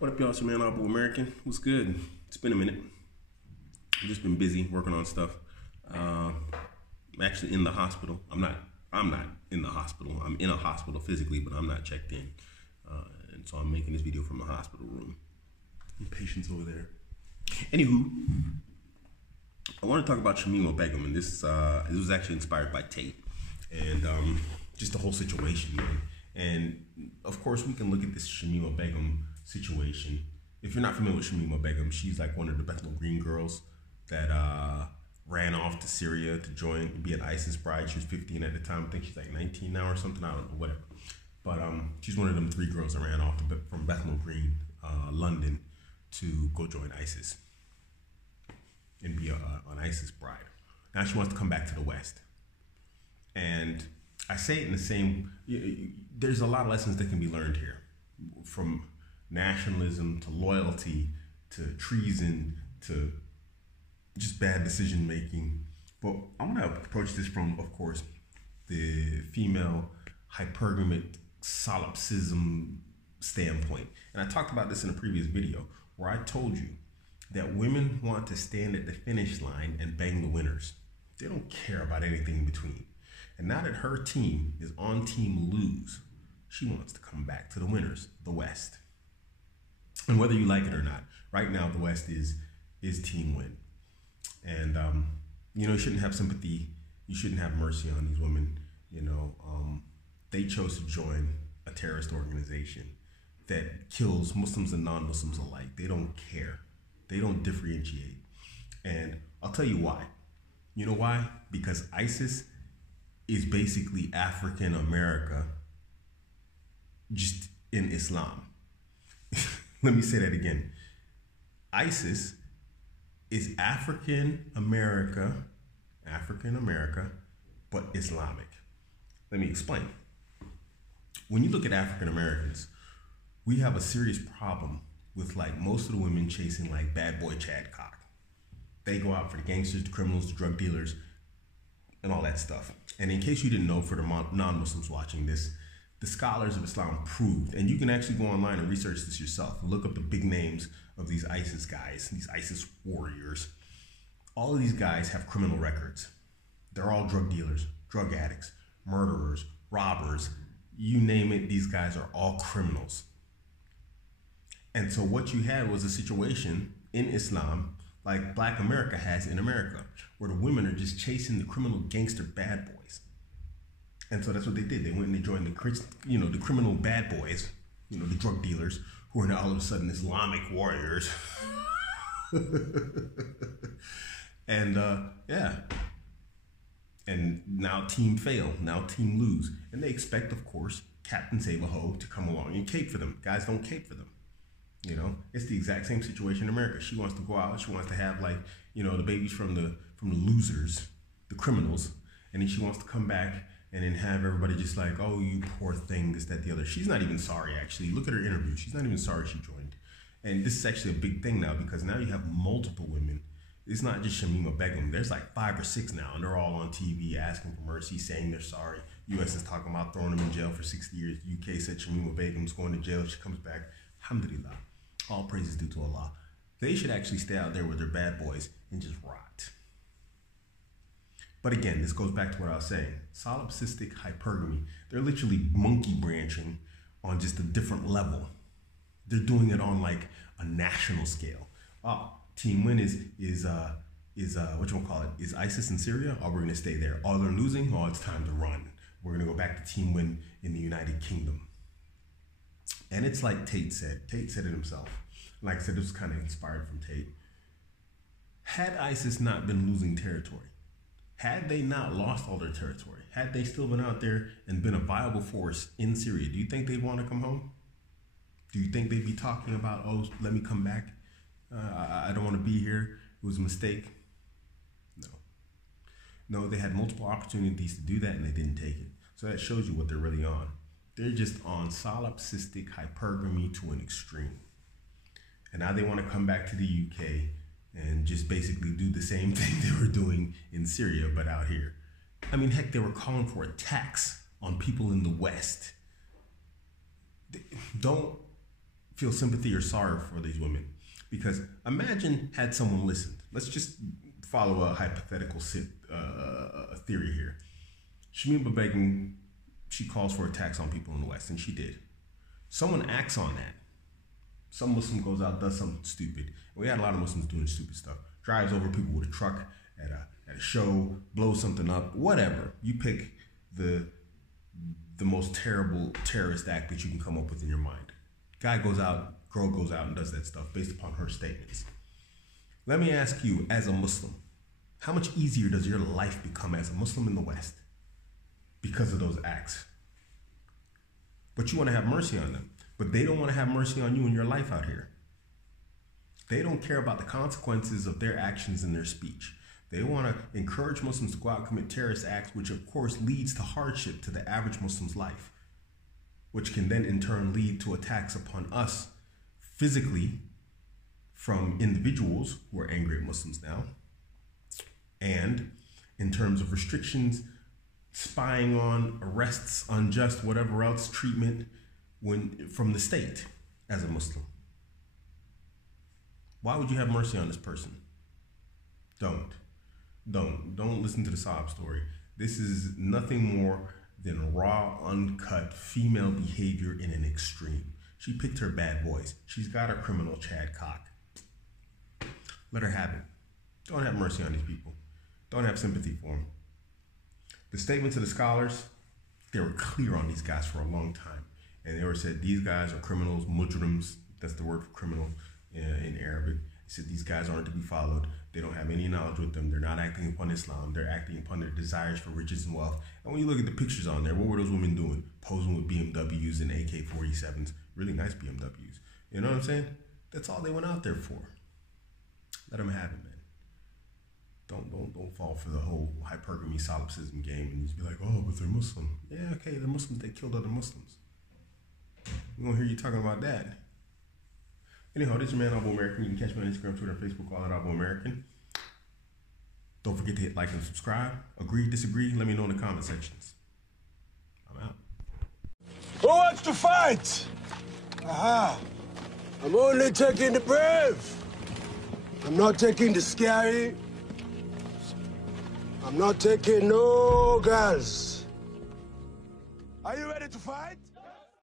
What up, y'all? It's your man, Abuamerican. What's good? It's been a minute. I've just been busy working on stuff. I'm actually in the hospital. I'm not in the hospital. I'm in a hospital physically, but I'm not checked in. And so I'm making this video from the hospital room. Patients over there. Anywho, I want to talk about Shamima Begum, and this was actually inspired by Tate, and just the whole situation, man. And of course, we can look at this Shamima Begum situation. If you're not familiar with Shamima Begum, she's like one of the Bethnal Green girls that ran off to Syria to be an ISIS bride. She was 15 at the time. I think she's like 19 now or something. I don't know, whatever. But she's one of them 3 girls that ran off from Bethnal Green, London, to go join ISIS and be an ISIS bride. Now she wants to come back to the West. And I say it in the same, there's a lot of lessons that can be learned here, from nationalism to loyalty to treason to just bad decision making. But I want to approach this from, of course, the female hypergamic solipsism standpoint. And I talked about this in a previous video where I told you that women want to stand at the finish line and bang the winners. They don't care about anything in between. And now that her team is on team lose, she wants to come back to the winners, the West. And whether you like it or not, right now the West is team win. And you shouldn't have sympathy. You shouldn't have mercy on these women. They chose to join a terrorist organization that kills Muslims and non-Muslims alike. They don't care. They don't differentiate. And I'll tell you why. You know why? Because ISIS is basically African America just in Islam. Let me say that again. ISIS is African America, but Islamic. Let me explain. When you look at African Americans, we have a serious problem with most of the women chasing bad boy Chad Cock. They go out for the gangsters, the criminals, the drug dealers, and all that stuff. And in case you didn't know, for the non-Muslims watching this, the scholars of Islam proved, and you can actually go online and research this yourself, look up the big names of these ISIS guys, these ISIS warriors. All of these guys have criminal records. They're all drug dealers, drug addicts, murderers, robbers. You name it, these guys are all criminals. And so what you had was a situation in Islam like Black America has in America, where the women are just chasing the criminal gangster bad boys. And so that's what they did. They went and they joined the criminal bad boys, the drug dealers, who are now all of a sudden Islamic warriors. And yeah. And now team fail, now team lose. And they expect, of course, Captain Save-A-Ho to come along and cape for them. Guys don't cape for them. It's the exact same situation in America. She wants to go out. She wants to have the babies from the losers, the criminals, and then she wants to come back and then have everybody just oh, you poor thing, this, that, the other. She's not even sorry, actually. Look at her interview. She's not even sorry she joined. And this is actually a big thing now, because now you have multiple women. It's not just Shamima Begum. There's 5 or 6 now, and they're all on TV asking for mercy, saying they're sorry. U.S. is talking about throwing them in jail for 60 years. UK said Shamima Begum's going to jail if she comes back. Alhamdulillah. All praises due to Allah. They should actually stay out there with their bad boys and just rot. But again, this goes back to what I was saying. Solipsistic hypergamy. They're literally monkey branching on just a different level. They're doing it on a national scale. Oh, team win is whatchamacallit? Is ISIS in Syria? Or we're gonna stay there? Oh, they're losing? Oh, it's time to run. We're gonna go back to team win in the United Kingdom. And it's like Tate said. Tate said it himself. Like I said, it was kind of inspired from Tate. Had ISIS not been losing territory, had they not lost all their territory, had they still been out there and been a viable force in Syria, do you think they'd want to come home? Do you think they'd be talking about, oh, let me come back? I don't want to be here. It was a mistake. No, they had multiple opportunities to do that and they didn't take it. So that shows you what they're really on. They're just on solipsistic hypergamy to an extreme. And now they want to come back to the UK and just basically do the same thing they were doing in Syria, but out here. I mean, heck, they were calling for a tax on people in the West. Don't feel sympathy or sorrow for these women. Because imagine had someone listened. Let's just follow a hypothetical theory here. Shamima Begum, she calls for attacks on people in the West, and she did. Someone acts on that. Some Muslim goes out, does something stupid. We had a lot of Muslims doing stupid stuff. Drives over people with a truck at a show, blows something up, whatever. You pick the most terrible terrorist act that you can come up with in your mind. Guy goes out, girl goes out and does that stuff based upon her statements. Let me ask you, as a Muslim, how much easier does your life become as a Muslim in the West because of those acts? But you want to have mercy on them. But they don't want to have mercy on you in your life out here. They don't care about the consequences of their actions and their speech. They want to encourage Muslims to go out and commit terrorist acts, which of course leads to hardship to the average Muslim's life, which can then in turn lead to attacks upon us physically from individuals who are angry at Muslims now, and in terms of restrictions, spying on, arrests, unjust, whatever else, treatment from the state as a Muslim. Why would you have mercy on this person? Don't listen to the sob story. This is nothing more than raw, uncut female behavior in an extreme. She picked her bad boys. She's got her criminal Chad cock. Let her have it. Don't have mercy on these people. Don't have sympathy for them. The statements of the scholars, they were clear on these guys for a long time. And they were said, these guys are criminals, mujrims. That's the word for criminal in Arabic. They said these guys aren't to be followed. They don't have any knowledge with them. They're not acting upon Islam. They're acting upon their desires for riches and wealth. And when you look at the pictures on there, what were those women doing? Posing with BMWs and AK-47s. Really nice BMWs. You know what I'm saying? That's all they went out there for. Let them have it, man. Don't fall for the whole hypergamy solipsism game and just be like, oh, but they're Muslim. Yeah, okay, they're Muslims. They killed other Muslims. We won't hear you talking about that. Anyhow, this is your man, Abuamerican. You can catch me on Instagram, Twitter, and Facebook, all at Abuamerican. Don't forget to hit like and subscribe. Agree, disagree, let me know in the comment sections. I'm out. Who wants to fight? Aha. I'm only taking the brave. I'm not taking the scary. I'm not taking no girls. Are you ready to fight?